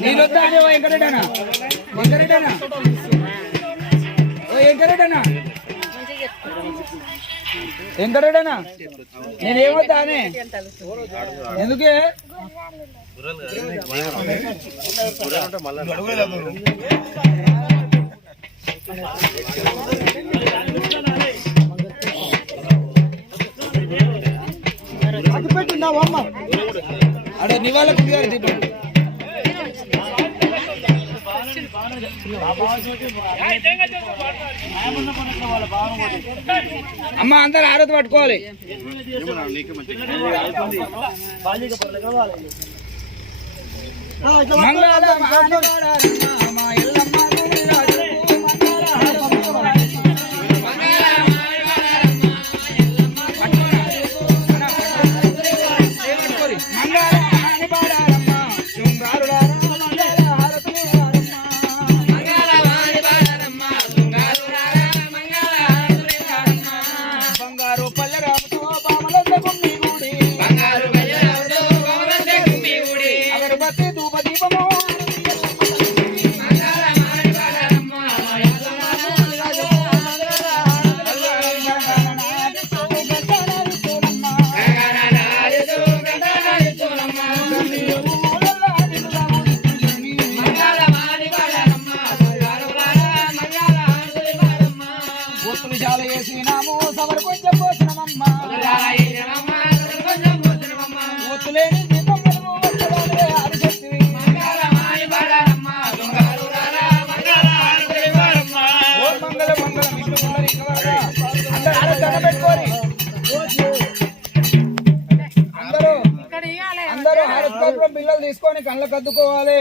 నీళ్ళొద్దా అని వెంకరెడ్డనా వెంకరెడ్డనా వెంకరెడ్డనా వెంకరెడ్డనా నేనేమొద్దా అని ఎందుకే అక్కడ నివాళ కుదిగారు దీపం అమ్మ అందరు ఆరతి పట్టుకోవాలి అందరూ హారతి పిల్లలు తీసుకొని కళ్ళకు అద్దుకోవాలి.